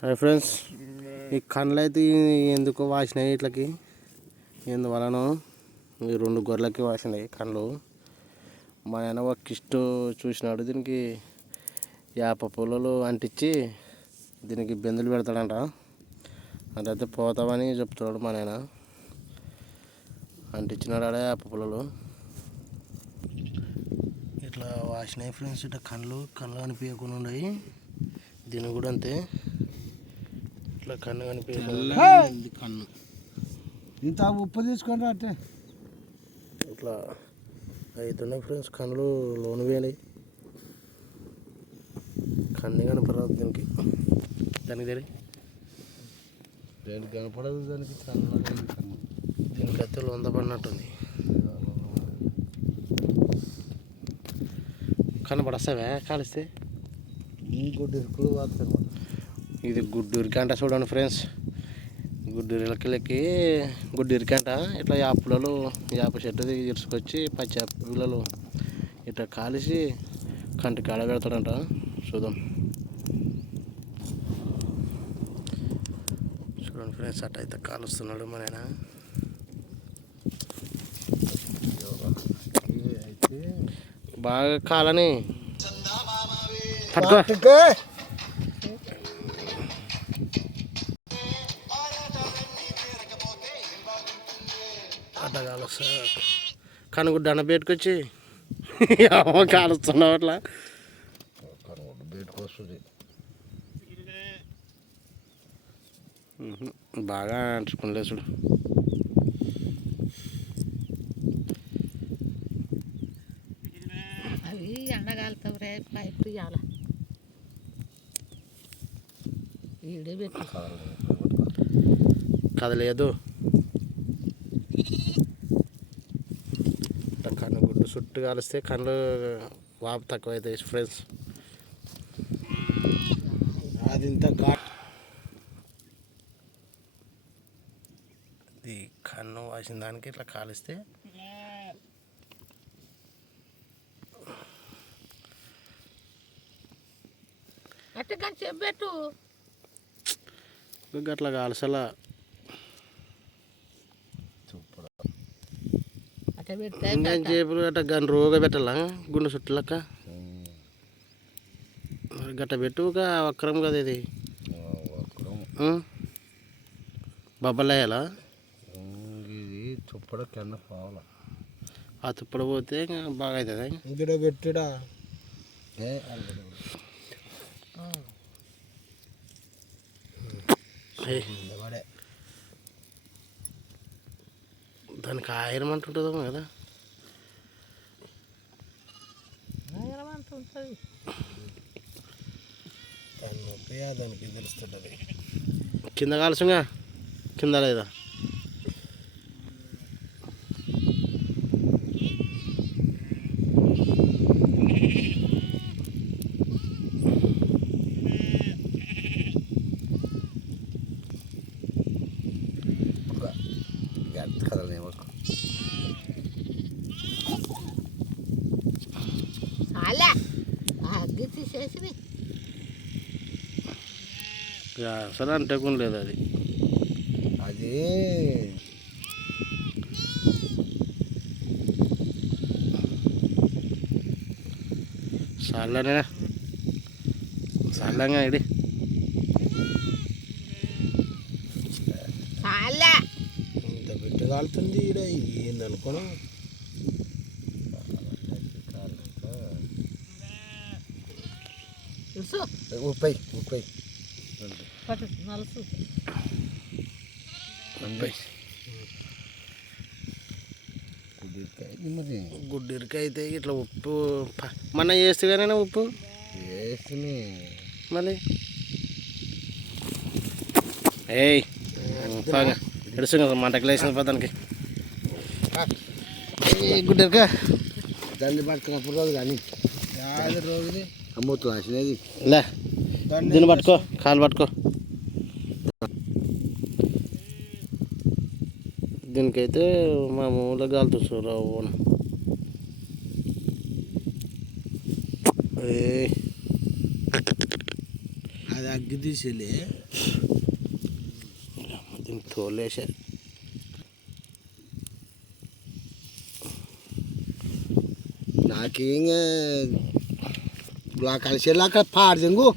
Hi friends. ఈ కళ్ళు అయితే ఎందుకు వాసినాయి ఇట్లకి? ఎందువలనో? ఈ రెండు గొర్రెలకి వాసినాయి కళ్ళు. మా ఆయన ఒక కిస్ట్ చూసినాడు దీనికి యాప పుల్లలు అంటించి దీనికి బెందులు పెడతాడంట. అదైతే పోతామని చెప్తున్నాడు మా నాయన అంటించినాడు ఆడ యాప పుల్లలు. ఇట్లా వాసినాయి ఫ్రెండ్స్ ఇట్లా కళ్ళు కళ్ళు కనిపించకుండా ఉన్నాయి. దీని కూడా అంతే. ఇట్లా కన్ను కనిపించకుండా కన్ను. ఇంత ఉప్పు తీసుకొని రా అంటే ఇట్లా అవుతున్నాయి ఫ్రెండ్స్ కన్నులు లోను పోయినాయి. కన్ను కనపడదు దీనికి. దానికి తెలియ దేనికి కనపడదు దానికి. దీనికి అయితే లొందపడినట్టుంది కనపడస్తావే? కాలిస్తే? ఇంకోటి ఇరుకులు వాడతాను ఇది గుడ్డూరికి అంట చూడండి ఫ్రెండ్స్. గుడ్డూరిలకి లెక్కి గుడ్డూరికి అంట ఇట్లా యాపులలో యాప చెట్టు ఇరుసుకొచ్చి పచ్చి యాప పిల్లలు ఇట్లా కాలిసి కంటి కాడ పెడతాడంట. చూద్దాం. చూడండి ఫ్రెండ్స్ అట్ట అయితే కాలుస్తున్నాడు మన ఆయన అయితే బాగా కాలని. పట్టుకో అట్ట కాలుస్తా కనుగుడ్డ అన్న పెట్టుకొచ్చి అమ్మ కాలుస్తున్నావు అట్లా. బాగా అంటుకునిలే చూడు. అవి ఎండగాలుతావు రే పైపు ఇవ్వాల ఈడే పెట్టు. కదలేదు చుట్టూ కాలిస్తే కళ్ళు వాపు తక్కువ అవుతాయి ఫ్రెండ్స్ అది ఇంత ఘాట్. ఇది కన్ను వాసిన దానికి ఇట్లా కాలిస్తే. అట్లా కాల్సలా అట్ట పెడితే ఇంకా చేపలు గట్ట గన్ రోగా పెట్టాలా? గుండె చుట్టూ లెక్క మరి గట్ట పెట్టు ఒక వక్రం కదా ఇది. బబ్బలేయాలా ఇది చుప్పడ కింద పోవాల. ఆ తుప్పడ పోతే ఇంకా బాగా అవుతుంది ఇందులో పెట్టుడా? పడే. దానికి ఆయిరం అంటుంటుందో కదా. దాని నొప్పి దానికి తెలుస్తుంటుంది కింద కాల్సుగా కింద లేదా? కదలనే తీసేసి అసలు అంటే లేదు అది. అది. చల్లనే చల్లంగా ఇది చాలా ఇంత బిడ్డ కాలుతుంది ఈడ ఏందనుకోను. తెలుసు ఉప్పై ఉప్పై పట్టు నలుసు. అబ్బాయి కుదిరికాయ మరి గుడ్డిరికి అయితే ఇట్లా ఉప్పు చేస్తే కానీ ఉప్పు? వేసుకుని మళ్ళీ? ఏయ్ బాగా ఎడుసు కదా మంటకి లేచిన పదానికి గుడ్డిరికా దాన్ని పట్టుకున్నప్పుడు రోజు కానీ. యాది రోజుది అమ్ముతుంది వచ్చినది లే దీన్ని పట్టుకో కాలు పట్టుకో. దీనికైతే మామూలుగా అవును ఏ అది అగ్గి తీసేలే. దీనికి తోలేసే. నాకేం લાકડ છે. લાકડ ફાડ જંગુ